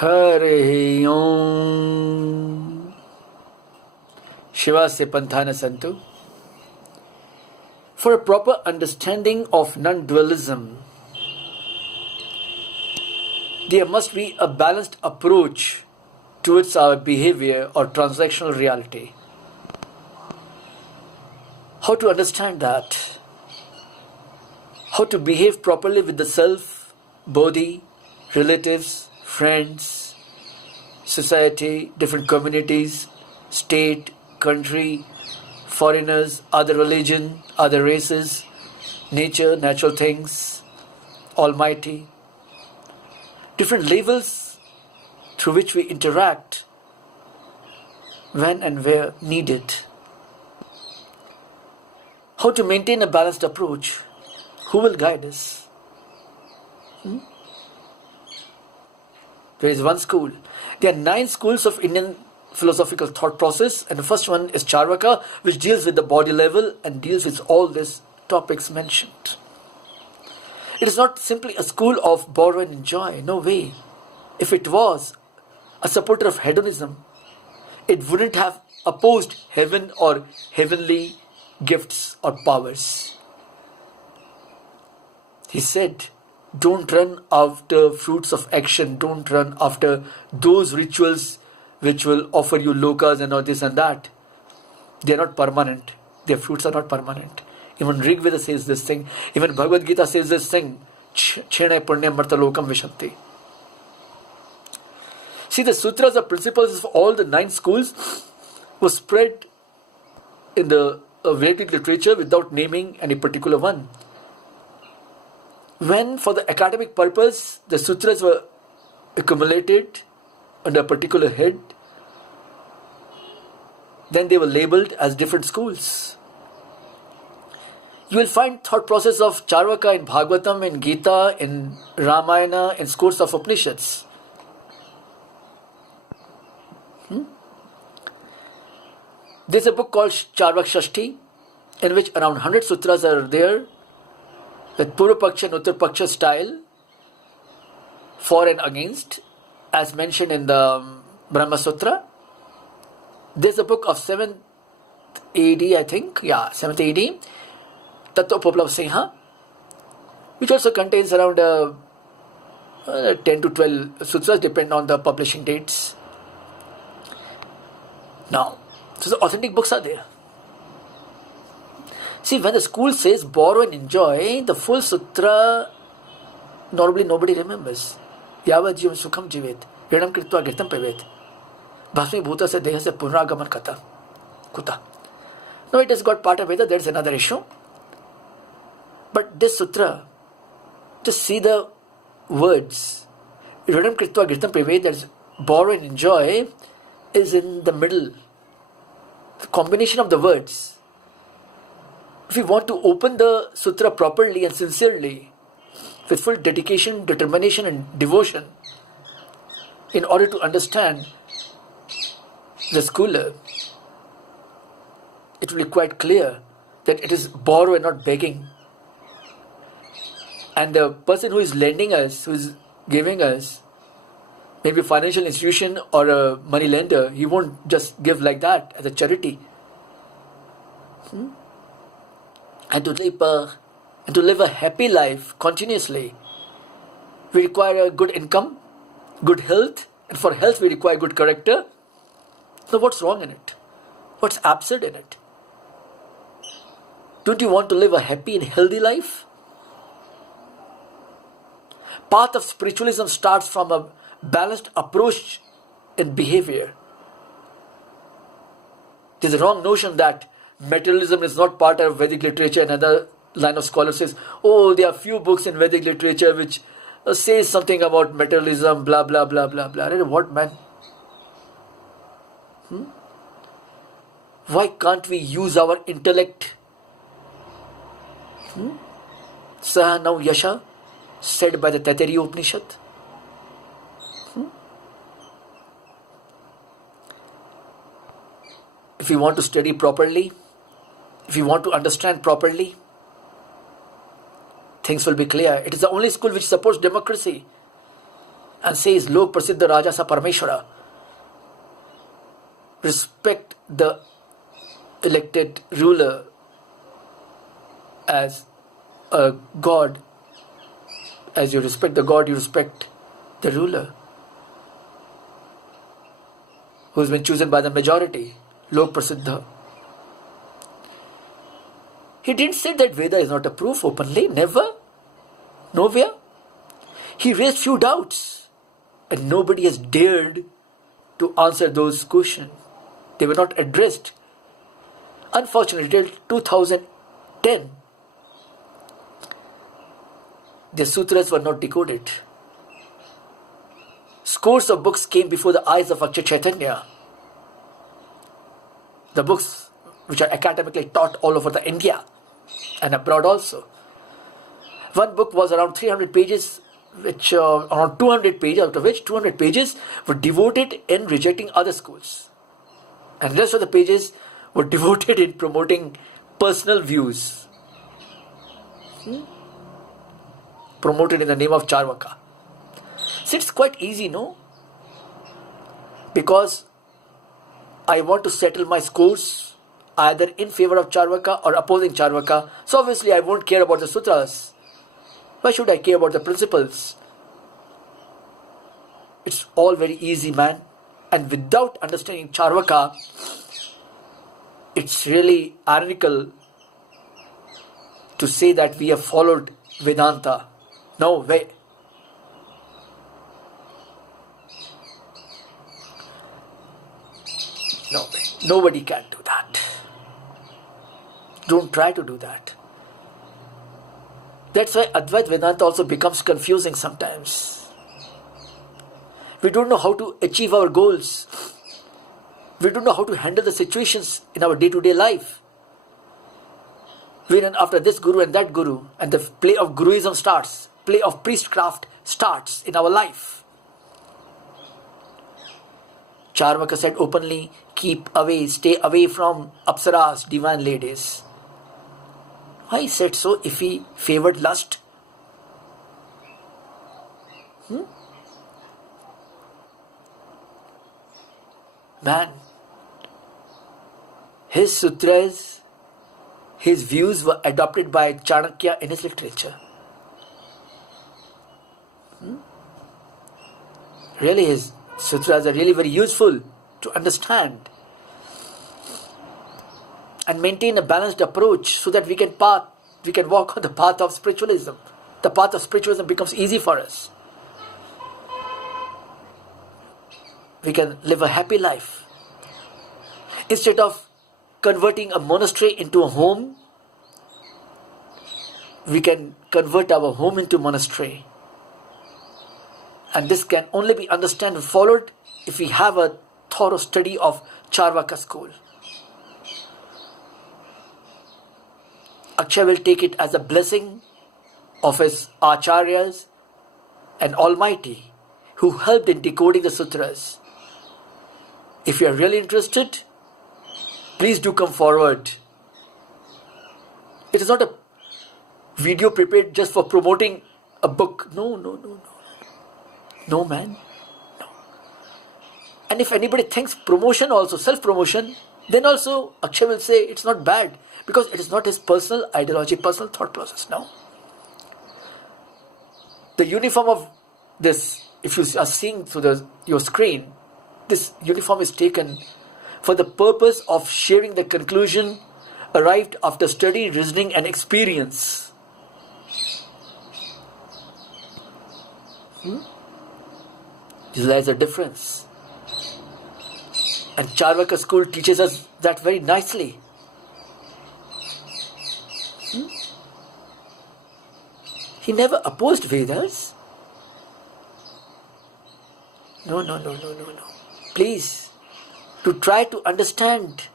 Hare Om. Shiva se panthana santu. For a proper understanding of non-dualism, there must be a balanced approach towards our behavior or transactional reality. How to understand that? How to behave properly with the self, body, relatives, friends, society, different communities, state, country, foreigners, other religion, other races, nature, natural things, Almighty. Different levels through which we interact when and where needed. How to maintain a balanced approach? Who will guide us? There is one school. There are 9 schools of Indian philosophical thought process, and the first one is Charvaka, which deals with the body level and deals with all these topics mentioned. It is not simply a school of borrow and enjoy. No way. If it was a supporter of hedonism, it wouldn't have opposed heaven or heavenly gifts or powers. He said, don't run after fruits of action. Don't run after those rituals which will offer you lokas and all this and that. They are not permanent. Their fruits are not permanent. Even Rig Veda says this thing. Even Bhagavad Gita says this thing. Chena punya marta lokam vishanti. See, the sutras, the principles of all the 9 schools were spread in the Vedic literature without naming any particular one. When, for the academic purpose, the sutras were accumulated under a particular head, then they were labeled as different schools. You will find thought process of Charvaka in Bhagavatam, in Gita, in Ramayana, in scores of Upanishads. There's a book called Charvak Shashti, in which around 100 sutras are there, with Purva Paksha and Uttar Paksha style, for and against, as mentioned in the Brahma Sutra. There's a book of 7th AD, I think, 7th AD, Tattva Upaplava Singha, which also contains around 10 to 12 sutras, depending on the publishing dates. Now, so the authentic books are there. See, when the school says borrow and enjoy, the full sutra normally nobody remembers. Yavad jivam sukham jivet, viram kritva girtam pevet, bhasmi bhuta se deha se punragaman kata, kuta. Now it has got part of Veda, that's another issue. But this sutra, just see the words. Viram kritva girtam pevet, that's borrow and enjoy, is in the middle. The combination of the words. If we want to open the sutra properly and sincerely, with full dedication, determination and devotion, in order to understand the schooler, it will be quite clear that it is borrow and not begging. And the person who is lending us, who is giving us, maybe a financial institution or a money lender, he won't just give like that as a charity. And to live a happy life continuously, we require a good income, good health, and for health we require good character. So what's wrong in it? What's absurd in it? Don't you want to live a happy and healthy life? Path of spiritualism starts from a balanced approach in behavior. There's a wrong notion that materialism is not part of Vedic literature. Another line of scholars says, oh, there are few books in Vedic literature which says something about materialism, blah, blah, blah, blah, blah. What, man? Why can't we use our intellect? Saha now yasha, said by the Taittiriya Upanishad. If we want to study properly, if we want to understand properly, things will be clear. It is the only school which supports democracy. and says, Lok Prasiddha Raja Sa Parameshwara. Respect the elected ruler as a god. As you respect the god, you respect the ruler who has been chosen by the majority. Lok Prasiddha. He didn't say that Veda is not a proof openly. Never. Nowhere. He raised few doubts. And nobody has dared to answer those questions. They were not addressed. Unfortunately, till 2010, the sutras were not decoded. Scores of books came before the eyes of Akshay Chaitanya. The books which are academically taught all over the India and abroad also. One book was around 300 pages, which around 200 pages, out of which 200 pages were devoted in rejecting other schools. And the rest of the pages were devoted in promoting personal views. Promoted in the name of Charvaka. So it's quite easy, no? Because I want to settle my scores either in favor of Charvaka or opposing Charvaka. So obviously I won't care about the sutras. Why should I care about the principles? It's all very easy, man. And without understanding Charvaka, it's really ironical to say that we have followed Vedanta. No way. No way. Nobody can do that. Don't try to do that. That's why Advaita Vedanta also becomes confusing sometimes. We don't know how to achieve our goals. We don't know how to handle the situations in our day-to-day life. We run after this guru and that guru, and the play of guruism starts. Play of priestcraft starts in our life. Charvaka said openly, keep away, stay away from apsaras, divine ladies. Why he said so if he favored lust? Man, his sutras, his views were adopted by Chanakya in his literature. Really, his sutras are really very useful to understand and maintain a balanced approach so that we can walk on the path of spiritualism. The path of spiritualism becomes easy for us. We can live a happy life. Instead of converting a monastery into a home, we can convert our home into monastery. And this can only be understood and followed if we have a thorough study of Charvaka school. Akshay will take it as a blessing of his acharyas and Almighty who helped in decoding the sutras. If you are really interested, please do come forward. It is not a video prepared just for promoting a book. No. No, man. No. And if anybody thinks promotion also, self-promotion, then also Akshay will say it's not bad because it is not his personal ideology, personal thought process. No. The uniform of this, if you are seeing through your screen, this uniform is taken for the purpose of sharing the conclusion arrived after study, reasoning and experience. This lies a difference. And Charvaka school teaches us that very nicely. He never opposed Vedas. No. Please, to try to understand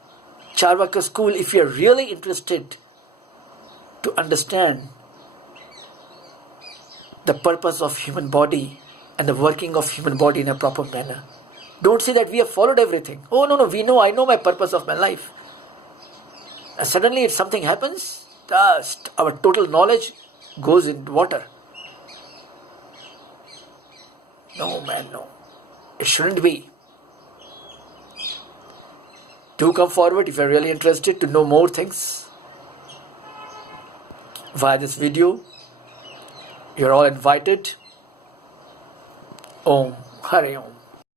Charvaka school, if you are really interested to understand the purpose of human body and the working of human body in a proper manner. Don't say that we have followed everything. Oh, no, I know my purpose of my life. And suddenly if something happens, our total knowledge goes in water. No, man, no. It shouldn't be. Do come forward if you're really interested to know more things via this video. You're all invited. Om Hari Om.